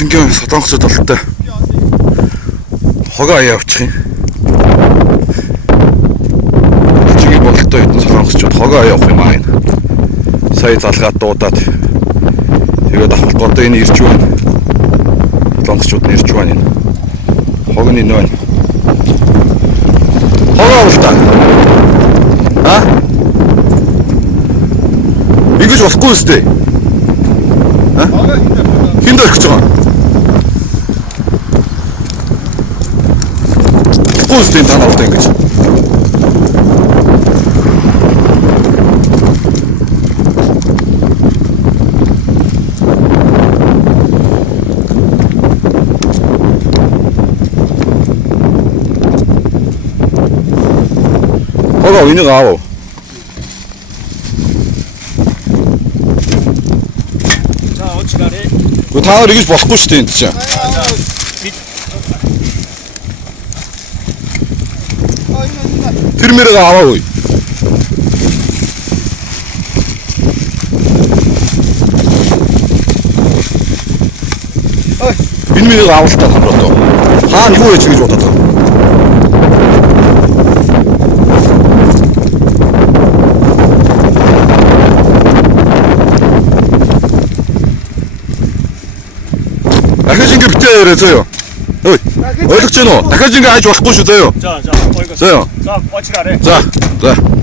Хелсинкийн Солонгосод болтой хогоо явуучих юм. Хелсинкийн болтой хэдэн солонгосчууд хогоо явах юм аа энэ. Сая залгаад дуудаад тэгээд авалт одоо энэ ирж байна. Солонгосчууд нь ирж байна энэ. Хогны нөө. Хогоо авалтаа. Ингэж болохгүй үстэй. Хин дөрөх гэж байгаа. Гүйстэй танаа удаа ингэж. Хогоо энийг аав. Гү та нар ингэж болохгүй шүү дээ энэ чинь. Тэр мэрэг аваагүй. Энэ мэрэг авалтаа хамраад. Хаана юу яж гэж бодоод байгаа. дахиад ингэ битээ яриа заяа. Ой. Ойлгож байна уу? Дахиад ингэ хайж болохгүй шүү заяа. За, заяа. За, очраарэ. За.